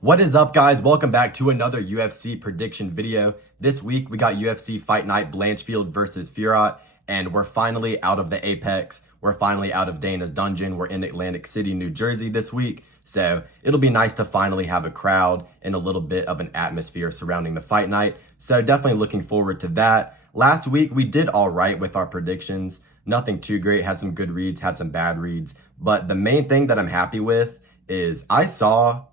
What is up, guys? Welcome back to another UFC prediction video. This week, we got UFC Fight Night Blanchfield versus Fiorot, and we're finally out of the Apex. We're finally out of Dana's dungeon. We're in Atlantic City, New Jersey this week, so it'll be nice to finally have a crowd and a little bit of an atmosphere surrounding the fight night. So definitely looking forward to that. Last week, we did all right with our predictions. Nothing too great, had some good reads, had some bad reads, but the main thing that I'm happy with is I saw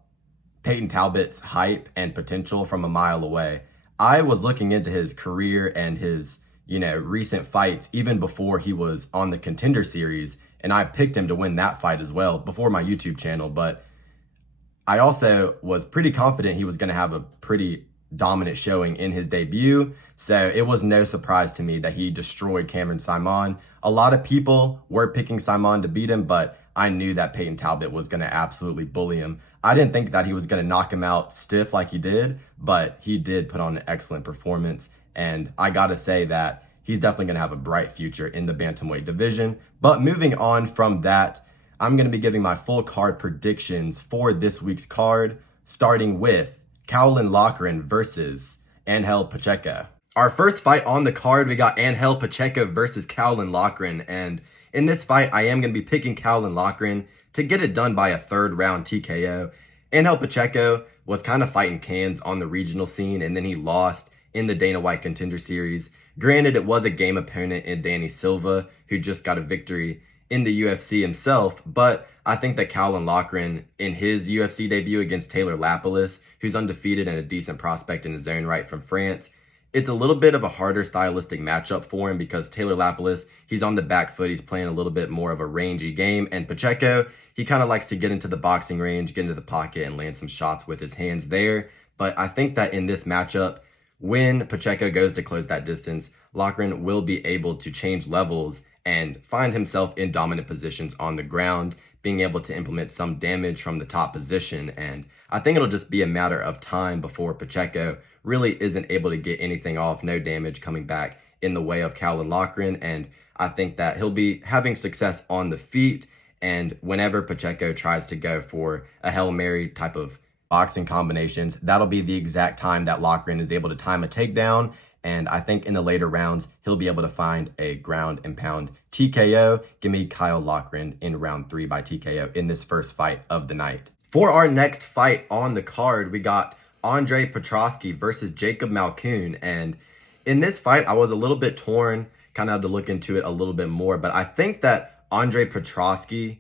Peyton Talbot's hype and potential from a mile away. I was looking into his career and his, recent fights even before he was on the Contender Series, and I picked him to win that fight as well before my YouTube channel, but I also was pretty confident he was going to have a pretty dominant showing in his debut, so it was no surprise to me that he destroyed Cameron Simon. A lot of people were picking Simon to beat him, but I knew that Peyton Talbot was going to absolutely bully him. I didn't think that he was going to knock him out stiff like he did, but he did put on an excellent performance, and I got to say that he's definitely going to have a bright future in the bantamweight division. But moving on from that, I'm going to be giving my full card predictions for this week's card, starting with Caolin Loughran versus Angel Pacheco. Our first fight on the card, we got Angel Pacheco versus Caolin Loughran, and in this fight, I am going to be picking Caolin Loughran to get it done by a third-round TKO. Angel Pacheco was kind of fighting cans on the regional scene, and then he lost in the Dana White Contender Series. Granted, it was a game opponent in Danny Silva, who just got a victory in the UFC himself, but I think that Caolin Loughran, in his UFC debut against Taylor Lapilus, who's undefeated and a decent prospect in his own right from France, it's a little bit of a harder stylistic matchup for him because Taylor Lapilus, he's on the back foot, he's playing a little bit more of a rangy game, and Pacheco, he kind of likes to get into the boxing range, get into the pocket, and land some shots with his hands there. But I think that in this matchup, when Pacheco goes to close that distance, Loughran will be able to change levels and find himself in dominant positions on the ground, being able to implement some damage from the top position. And I think it'll just be a matter of time before Pacheco really isn't able to get anything off, no damage coming back in the way of Caolin Loughran. And I think that he'll be having success on the feet. And whenever Pacheco tries to go for a Hail Mary type of boxing combinations, that'll be the exact time that Loughran is able to time a takedown. And I think in the later rounds, he'll be able to find a ground and pound TKO. Give me Kyle Loughran in round 3 by TKO in this first fight of the night. For our next fight on the card, we got Andre Petroski versus Jacob Malkoun. And in this fight, I was a little bit torn, kind of had to look into it a little bit more. But I think that Andre Petroski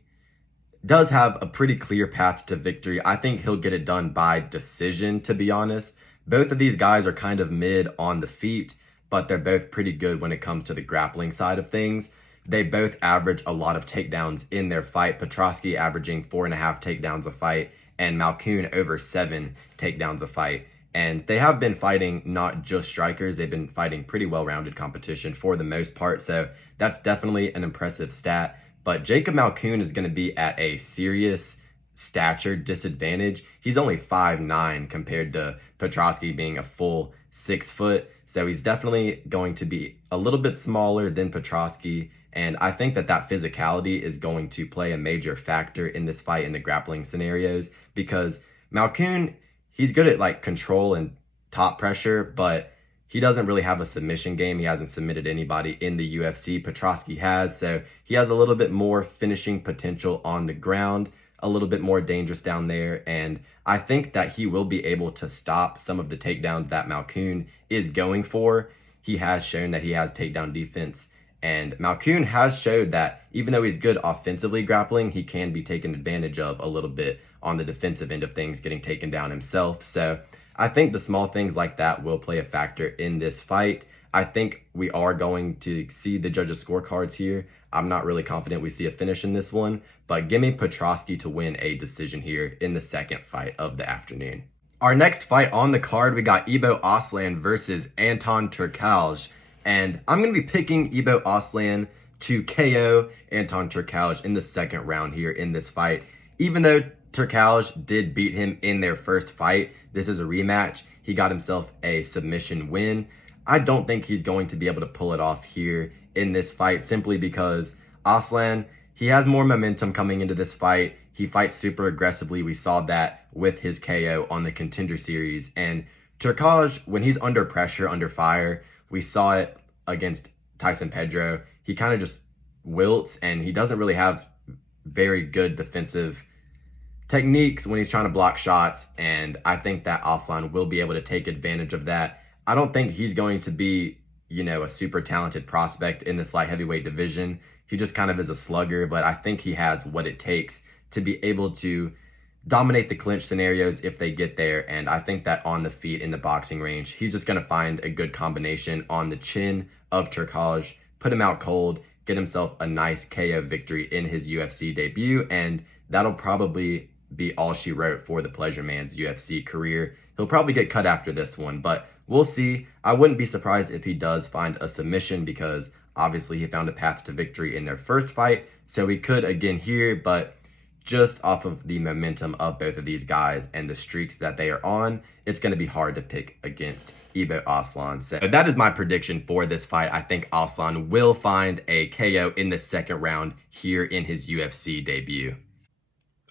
does have a pretty clear path to victory. I think he'll get it done by decision, to be honest. Both of these guys are kind of mid on the feet, but they're both pretty good when it comes to the grappling side of things. They both average a lot of takedowns in their fight. Petroski averaging 4.5 takedowns a fight, and Malkoun over 7 takedowns a fight. And they have been fighting not just strikers, they've been fighting pretty well-rounded competition for the most part, so that's definitely an impressive stat. But Jacob Malkoun is going to be at a serious stature disadvantage. He's only 5'9" compared to Petroski being a full 6 foot. So he's definitely going to be a little bit smaller than Petroski. And I think that that physicality is going to play a major factor in this fight in the grappling scenarios, because Malkoun, he's good at like control and top pressure, but he doesn't really have a submission game. He hasn't submitted anybody in the UFC. Petroski has, so he has a little bit more finishing potential on the ground, a little bit more dangerous down there, and I think that he will be able to stop some of the takedowns that Malkoun is going for. He has shown that he has takedown defense, and Malkoun has showed that even though he's good offensively grappling, he can be taken advantage of a little bit on the defensive end of things, getting taken down himself. So I think the small things like that will play a factor in this fight. I think we are going to see the judges' scorecards here. I'm not really confident we see a finish in this one, but give me Petroski to win a decision here in the second fight of the afternoon. Our next fight on the card, we got Ibo Aslan versus Anton Turkalj. And I'm going to be picking Ibo Aslan to KO Anton Turkalj in the second round here in this fight. Even though Turkalj did beat him in their first fight, this is a rematch. He got himself a submission win. I don't think he's going to be able to pull it off here in this fight, simply because Aslan, he has more momentum coming into this fight. He fights super aggressively. We saw that with his KO on the Contender Series. And Turkaj, when he's under pressure, under fire, we saw it against Tyson Pedro. He kind of just wilts, and he doesn't really have very good defensive techniques when he's trying to block shots. And I think that Aslan will be able to take advantage of that. I don't think he's going to be, a super talented prospect in this light heavyweight division. He just kind of is a slugger, but I think he has what it takes to be able to dominate the clinch scenarios if they get there. And I think that on the feet in the boxing range, he's just going to find a good combination on the chin of Turkaj, put him out cold, get himself a nice KO victory in his UFC debut, and that'll probably be all she wrote for the Pleasure Man's UFC career. He'll probably get cut after this one, but we'll see. I wouldn't be surprised if he does find a submission, because obviously he found a path to victory in their first fight, so he could again here, but just off of the momentum of both of these guys and the streaks that they are on, it's going to be hard to pick against Ibo Aslan. So that is my prediction for this fight. I think Aslan will find a KO in the second round here in his UFC debut.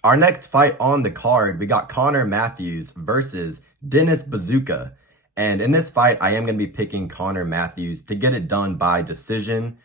Our next fight on the card, we got Connor Matthews versus Dennis Bazooka. And in this fight, I am going to be picking Connor Matthews to get it done by decision.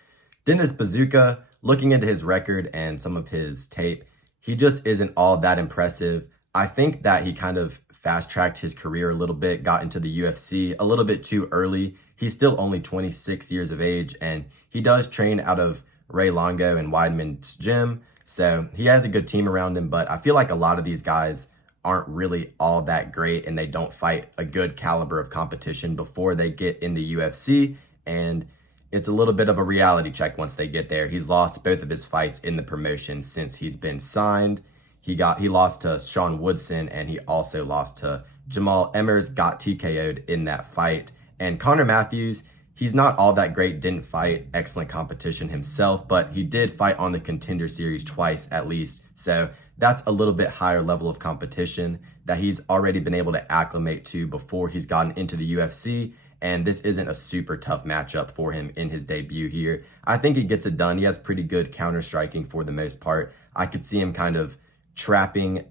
Dennis Bazooka, looking into his record and some of his tape, he just isn't all that impressive. I think that he kind of fast-tracked his career a little bit, got into the UFC a little bit too early. He's still only 26 years of age, and he does train out of Ray Longo and Weidman's gym, so he has a good team around him, but I feel like a lot of these guys aren't really all that great, and they don't fight a good caliber of competition before they get in the UFC, and it's a little bit of a reality check once they get there. He's lost both of his fights in the promotion since he's been signed. He lost to Sean Woodson, and he also lost to Jamal Emmers, got TKO'd in that fight. And Connor Matthews, he's not all that great, didn't fight excellent competition himself, but he did fight on the Contender Series twice at least. So that's a little bit higher level of competition that he's already been able to acclimate to before he's gotten into the UFC. And this isn't a super tough matchup for him in his debut here. I think he gets it done. He has pretty good counter-striking for the most part. I could see him kind of trapping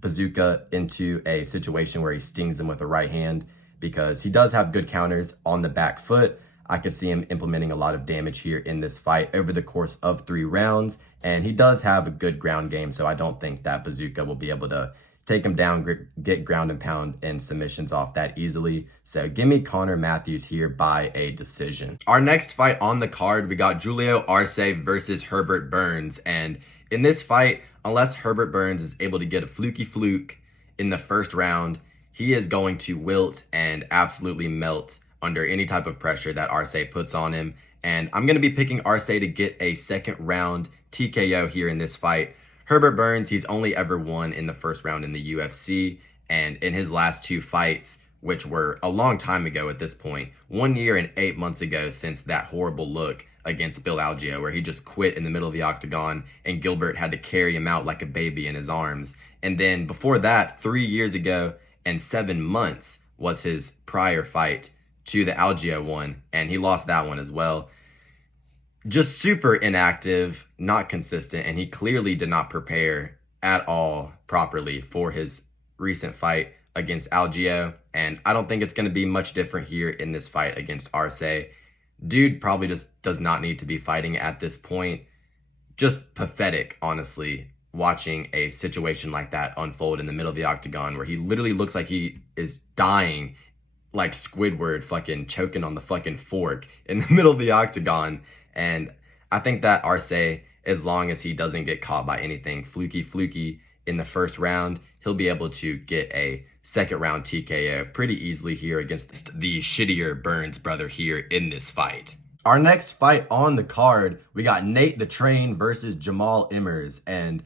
Bazooka into a situation where he stings him with a right hand, because he does have good counters on the back foot. I could see him implementing a lot of damage here in this fight over the course of 3 rounds. And he does have a good ground game, so I don't think that Bazooka will be able to take him down, get ground and pound and submissions off that easily. So give me Connor Matthews here by a decision. Our next fight on the card, we got Julio Arce versus Herbert Burns. And in this fight, unless Herbert Burns is able to get a fluky fluke in the first round, he is going to wilt and absolutely melt under any type of pressure that Arce puts on him. And I'm going to be picking Arce to get a second round TKO here in this fight. Herbert Burns, he's only ever won in the first round in the UFC, and in his last 2 fights, which were a long time ago at this point, 1 year and 8 months ago since that horrible look against Bill Algeo, where he just quit in the middle of the octagon and Gilbert had to carry him out like a baby in his arms. And then before that, 3 years ago and 7 months was his prior fight to the Algeo one, and he lost that one as well. Just super inactive, not consistent, and he clearly did not prepare at all properly for his recent fight against Algeo, and I don't think it's going to be much different here in this fight against Arce. Dude probably just does not need to be fighting at this point. Just pathetic, honestly, watching a situation like that unfold in the middle of the octagon, where he literally looks like he is dying, like Squidward fucking choking on the fucking fork in the middle of the octagon. And I think that Arce, as long as he doesn't get caught by anything fluky in the first round, he'll be able to get a second round TKO pretty easily here against the shittier Burns brother here in this fight. Our next fight on the card, we got Nate the Train versus Jamal Emmers. And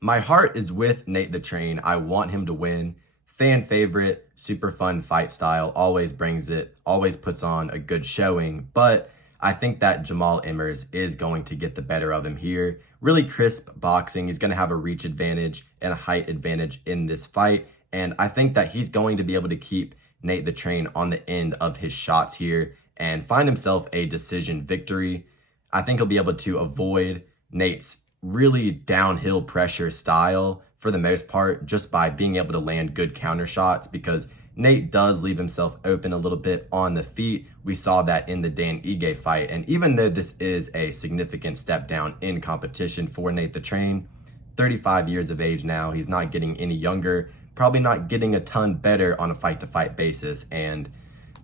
my heart is with Nate the Train. I want him to win. Fan favorite, super fun fight style, always brings it, always puts on a good showing. But I think that Jamal Emmers is going to get the better of him here. Really crisp boxing. He's going to have a reach advantage and a height advantage in this fight. And I think that he's going to be able to keep Nate the Train on the end of his shots here and find himself a decision victory. I think he'll be able to avoid Nate's really downhill pressure style for the most part just by being able to land good counter shots, because Nate does leave himself open a little bit on the feet. We saw that in the Dan Ige fight. And even though this is a significant step down in competition for Nate the Train, 35 years of age now, he's not getting any younger, probably not getting a ton better on a fight-to-fight basis. And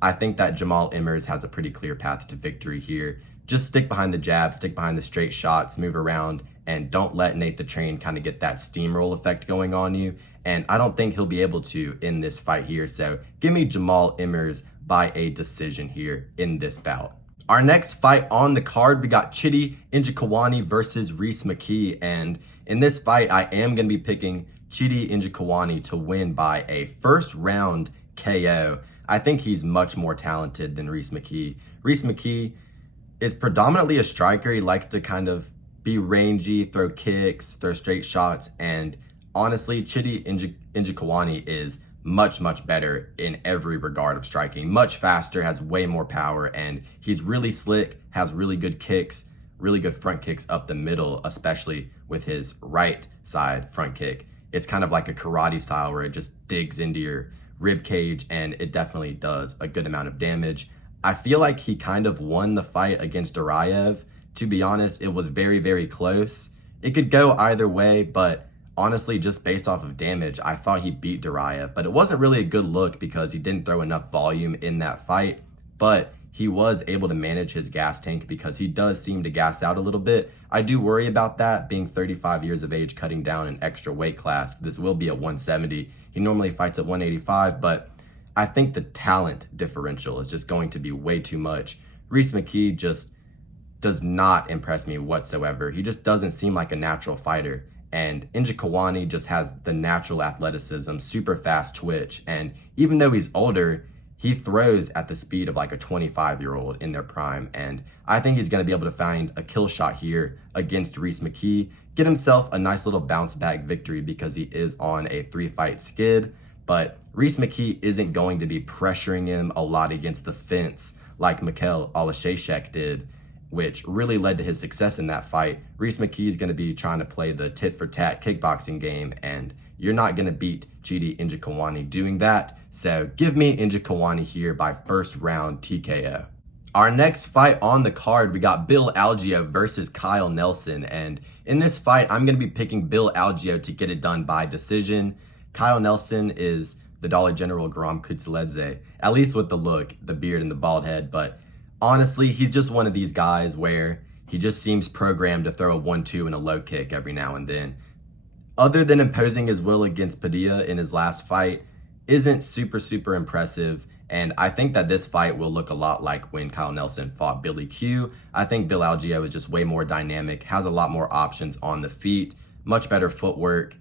I think that Jamal Emmers has a pretty clear path to victory here. Just stick behind the jab, stick behind the straight shots, move around, and don't let Nate the Train kind of get that steamroll effect going on you. And I don't think he'll be able to in this fight here. So give me Jamal Emmers by a decision here in this bout. Our next fight on the card, we got Chidi Njokuani versus Rhys McKee. And in this fight, I am going to be picking Chidi Njokuani to win by a first round KO. I think he's much more talented than Rhys McKee. Rhys McKee is predominantly a striker. He likes to kind of be rangy, throw kicks, throw straight shots, and honestly, Chidi Njokuani is much, much better in every regard of striking. Much faster, has way more power, and he's really slick, has really good kicks, really good front kicks up the middle, especially with his right side front kick. It's kind of like a karate style where it just digs into your rib cage, and it definitely does a good amount of damage. I feel like he kind of won the fight against Duraev. To be honest, it was very, very close. It could go either way, but honestly, just based off of damage, I thought he beat Duraev, but it wasn't really a good look because he didn't throw enough volume in that fight, but he was able to manage his gas tank because he does seem to gas out a little bit. I do worry about that, being 35 years of age, cutting down an extra weight class. This will be at 170. He normally fights at 185, but I think the talent differential is just going to be way too much. Rhys McKee just does not impress me whatsoever. He just doesn't seem like a natural fighter. And Njokuani just has the natural athleticism, super fast twitch. And even though he's older, he throws at the speed of like a 25-year-old in their prime. And I think he's going to be able to find a kill shot here against Rhys McKee, get himself a nice little bounce back victory because he is on a 3-fight skid. But Rhys McKee isn't going to be pressuring him a lot against the fence like Mikhail Alashashek did, which really led to his success in that fight. Rhys McKee is going to be trying to play the tit-for-tat kickboxing game, and you're not going to beat Chidi Njokuani doing that. So give me Njokuani here by first round TKO. Our next fight on the card, we got Bill Algeo versus Kyle Nelson. And in this fight, I'm going to be picking Bill Algeo to get it done by decision. Kyle Nelson is the Dollar General Garam Kutseledze, at least with the look, the beard, and the bald head. But honestly, he's just one of these guys where he just seems programmed to throw a 1-2 and a low kick every now and then. Other than imposing his will against Padilla in his last fight, isn't super impressive. And I think that this fight will look a lot like when Kyle Nelson fought Billy Q. I think Bill Algeo is just way more dynamic, has a lot more options on the feet, much better footwork,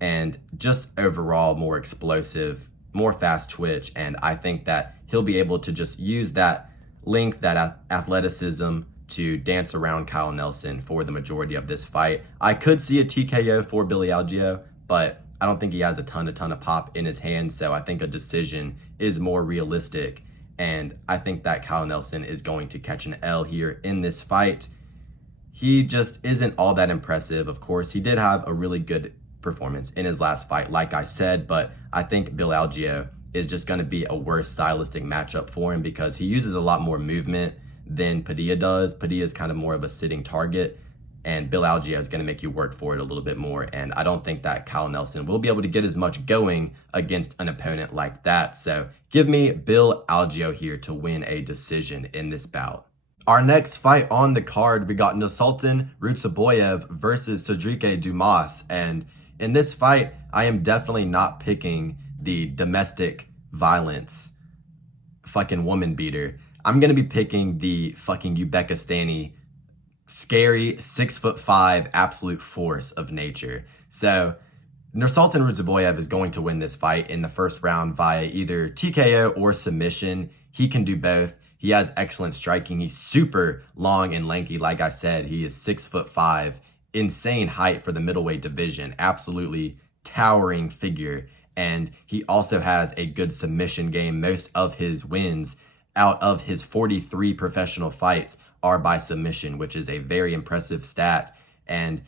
and just overall more explosive, more fast twitch. And I think that he'll be able to just use that length, that athleticism to dance around Kyle Nelson for the majority of this fight. I could see a TKO for Billy Algeo, but I don't think he has a ton of pop in his hand, so I think a decision is more realistic. And I think that Kyle Nelson is going to catch an L here in this fight. He just isn't all that impressive. Of course, he did have a really good performance in his last fight, like I said, but I think Bill Algeo is just going to be a worse stylistic matchup for him because he uses a lot more movement than Padilla does. Padilla is kind of more of a sitting target, and Bill Algeo is going to make you work for it a little bit more. And I don't think that Kyle Nelson will be able to get as much going against an opponent like that. So give me Bill Algeo here to win a decision in this bout. Our next fight on the card, we got Nursultan Rutsaboyev versus Cedric Dumas. And in this fight, I am definitely not picking the domestic violence fucking woman beater. I'm going to be picking the fucking Uzbekistani scary 6'5" absolute force of nature. So Nursultan Rutsaboyev is going to win this fight in the first round via either TKO or submission. He can do both. He has excellent striking. He's super long and lanky. Like I said, he is 6'5", insane height for the middleweight division, absolutely towering figure. And he also has a good submission game. Most of his wins out of his 43 professional fights are by submission, which is a very impressive stat. And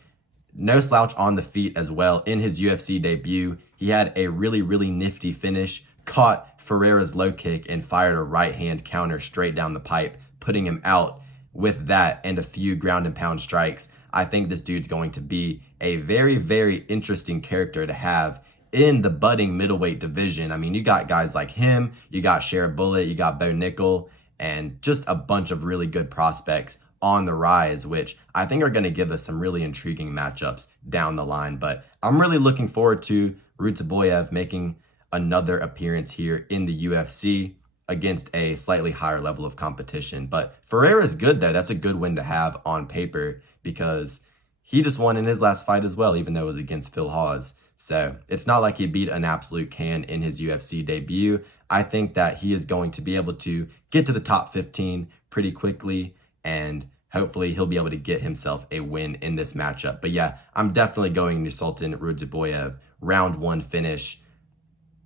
no slouch on the feet as well. In his UFC debut, he had a really, really nifty finish, caught Ferreira's low kick and fired a right hand counter straight down the pipe, putting him out. With that and a few ground and pound strikes, I think this dude's going to be a very, very interesting character to have in the budding middleweight division. I mean, you got guys like him, you got Sherrod Bullitt, you got Bo Nickel, and just a bunch of really good prospects on the rise, which I think are going to give us some really intriguing matchups down the line. But I'm really looking forward to Rudzoboyev making another appearance here in the UFC against a slightly higher level of competition. But Ferreira's good, though. That's a good win to have on paper because he just won in his last fight as well, even though it was against Phil Hawes. So it's not like he beat an absolute can in his UFC debut. I think that he is going to be able to get to the top 15 pretty quickly, and hopefully he'll be able to get himself a win in this matchup. But yeah, I'm definitely going to Sultan Rudzoboyev round 1 finish,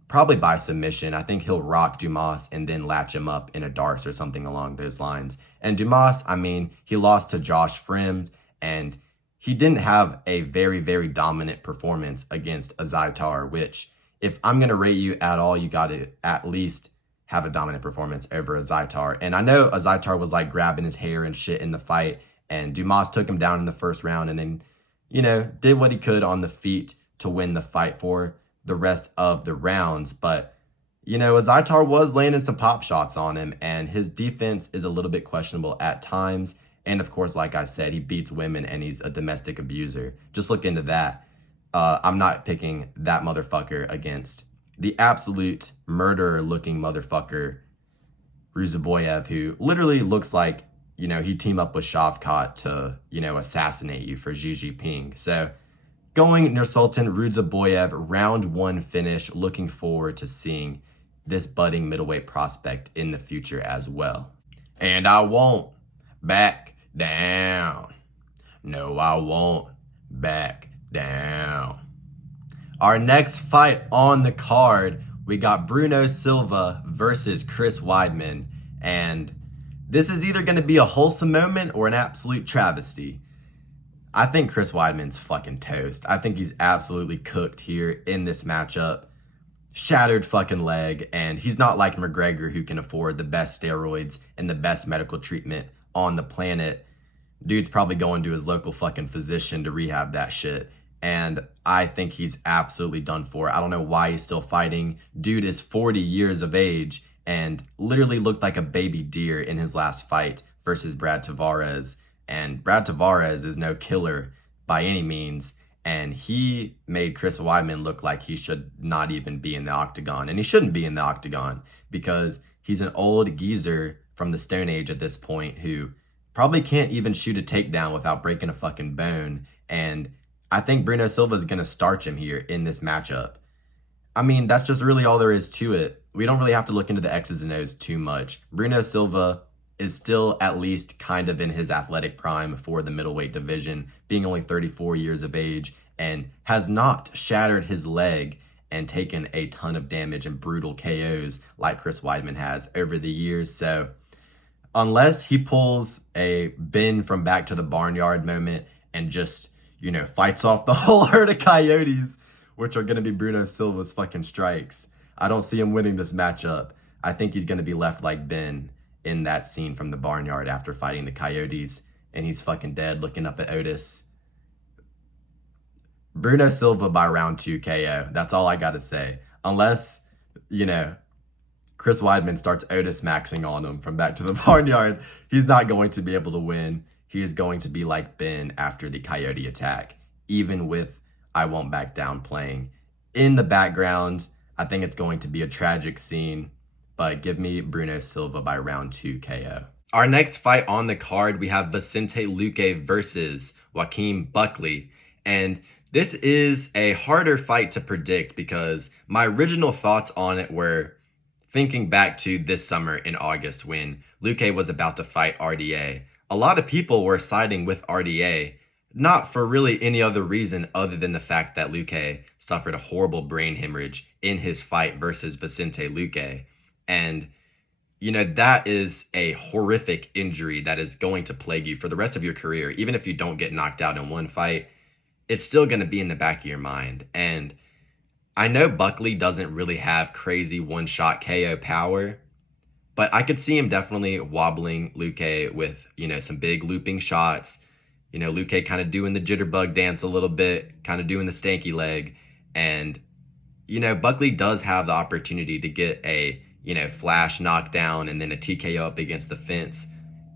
probably by submission. I think he'll rock Dumas and then latch him up in a darts or something along those lines. And Dumas, I mean, he lost to Josh Fremd, and he didn't have a very, very dominant performance against Azaitar, which if I'm going to rate you at all, you got to at least have a dominant performance over Azaitar. And I know Azaitar was like grabbing his hair and shit in the fight, and Dumas took him down in the first round and then, you know, did what he could on the feet to win the fight for the rest of the rounds. But, you know, Azaitar was landing some pop shots on him, and his defense is a little bit questionable at times. And of course, like I said, he beats women and he's a domestic abuser. Just look into that. I'm not picking that motherfucker against the absolute murderer-looking motherfucker, Rudzoboyev, who literally looks like, you know, he teamed up with Shavkat to, you know, assassinate you for Xi Jinping. So going Nursultan Rudzoboyev, round 1 finish. Looking forward to seeing this budding middleweight prospect in the future as well. And I won't back down. No, I won't back down. Our next fight on the card, we got Bruno Silva versus Chris Weidman. And this is either going to be a wholesome moment or an absolute travesty. I think Chris Weidman's fucking toast. I think he's absolutely cooked here in this matchup. Shattered fucking leg, and he's not like McGregor, who can afford the best steroids and the best medical treatment on the planet. Dude's probably going to his local fucking physician to rehab that shit. And I think he's absolutely done for. I don't know why he's still fighting. Dude is 40 years of age and literally looked like a baby deer in his last fight versus Brad Tavares. And Brad Tavares is no killer by any means. And he made Chris Weidman look like he should not even be in the octagon. And he shouldn't be in the octagon because he's an old geezer from the Stone Age at this point who probably can't even shoot a takedown without breaking a fucking bone. And I think Bruno Silva is going to starch him here in this matchup. I mean, that's just really all there is to it. We don't really have to look into the X's and O's too much. Bruno Silva is still at least kind of in his athletic prime for the middleweight division, being only 34 years of age, and has not shattered his leg and taken a ton of damage and brutal KOs like Chris Weidman has over the years. So unless he pulls a Ben from Back to the Barnyard moment and just, you know, fights off the whole herd of coyotes, which are going to be Bruno Silva's fucking strikes, I don't see him winning this matchup. I think he's going to be left like Ben in that scene from the Barnyard after fighting the coyotes, and he's fucking dead looking up at Otis. Bruno Silva by round 2 KO. That's all I got to say. Unless, you know, Chris Weidman starts Otis maxing on him from Back to the Barnyard, he's not going to be able to win. He is going to be like Ben after the coyote attack, even with I Won't Back Down playing in the background. I think it's going to be a tragic scene, but give me Bruno Silva by round 2 KO. Our next fight on the card, we have Vicente Luque versus Joaquin Buckley. And this is a harder fight to predict because my original thoughts on it were thinking back to this summer in August when Luque was about to fight RDA. A lot of people were siding with RDA, not for really any other reason other than the fact that Luque suffered a horrible brain hemorrhage in his fight versus Vicente Luque. And, you know, that is a horrific injury that is going to plague you for the rest of your career. Even if you don't get knocked out in one fight, it's still going to be in the back of your mind. And I know Buckley doesn't really have crazy one-shot KO power, but I could see him definitely wobbling Luque with, some big looping shots. Luque kind of doing the jitterbug dance a little bit, kind of doing the stanky leg. And, Buckley does have the opportunity to get a, flash knockdown and then a TKO up against the fence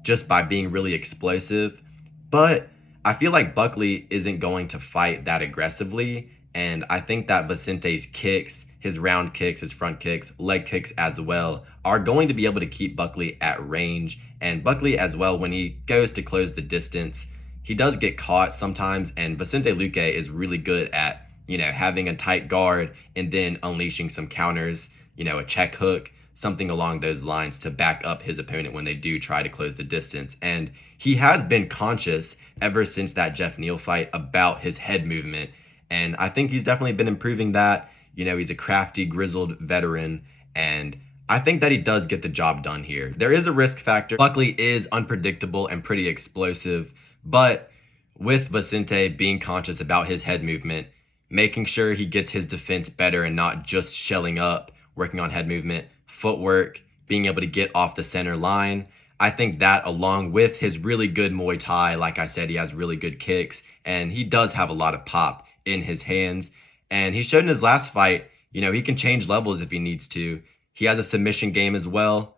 just by being really explosive. But I feel like Buckley isn't going to fight that aggressively. And I think that Vicente's kicks, his round kicks, his front kicks, leg kicks as well, are going to be able to keep Buckley at range. And Buckley as well, when he goes to close the distance, he does get caught sometimes. And Vicente Luque is really good at, having a tight guard and then unleashing some counters, a check hook, something along those lines to back up his opponent when they do try to close the distance. And he has been conscious ever since that Jeff Neal fight about his head movement. And I think he's definitely been improving that. He's a crafty, grizzled veteran, and I think that he does get the job done here. There is a risk factor. Buckley is unpredictable and pretty explosive, but with Vicente being conscious about his head movement, making sure he gets his defense better and not just shelling up, working on head movement, footwork, being able to get off the center line, I think that along with his really good Muay Thai, like I said, he has really good kicks, and he does have a lot of pop in his hands. And he showed in his last fight, he can change levels if he needs to. He has a submission game as well.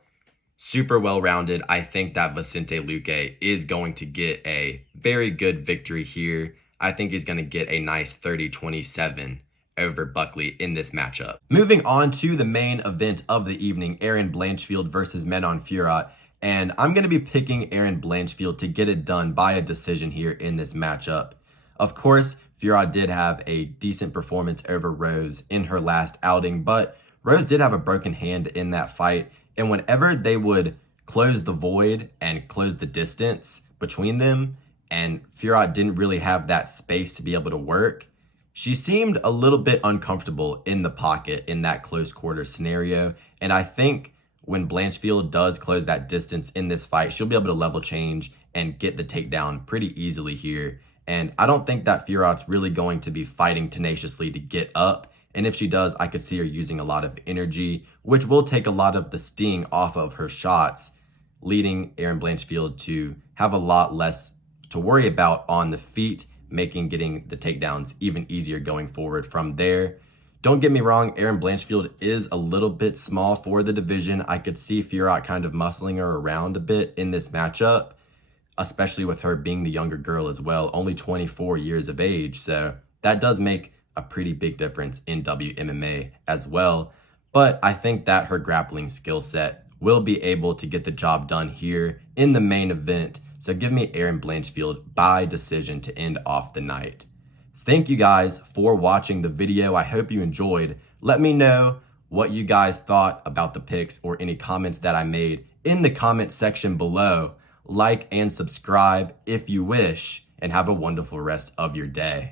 Super well-rounded. I think that Vicente Luque is going to get a very good victory here. I think he's going to get a nice 30-27 over Buckley in this matchup. Moving on to the main event of the evening, Aaron Blanchfield versus Menon Fiorot. And I'm going to be picking Aaron Blanchfield to get it done by a decision here in this matchup. Of course, Fiorot did have a decent performance over Rose in her last outing, but Rose did have a broken hand in that fight. And whenever they would close the void and close the distance between them, and Fiorot didn't really have that space to be able to work, she seemed a little bit uncomfortable in the pocket in that close quarter scenario. And I think when Blanchfield does close that distance in this fight, she'll be able to level change and get the takedown pretty easily here. And I don't think that Fiorot's really going to be fighting tenaciously to get up. And if she does, I could see her using a lot of energy, which will take a lot of the sting off of her shots, leading Aaron Blanchfield to have a lot less to worry about on the feet, making getting the takedowns even easier going forward from there. Don't get me wrong, Aaron Blanchfield is a little bit small for the division. I could see Fiorot kind of muscling her around a bit in this matchup, especially with her being the younger girl as well, only 24 years of age. So that does make a pretty big difference in WMMA as well. But I think that her grappling skill set will be able to get the job done here in the main event. So give me Aaron Blanchfield by decision to end off the night. Thank you guys for watching the video. I hope you enjoyed. Let me know what you guys thought about the picks or any comments that I made in the comment section below. Like and subscribe if you wish, and have a wonderful rest of your day.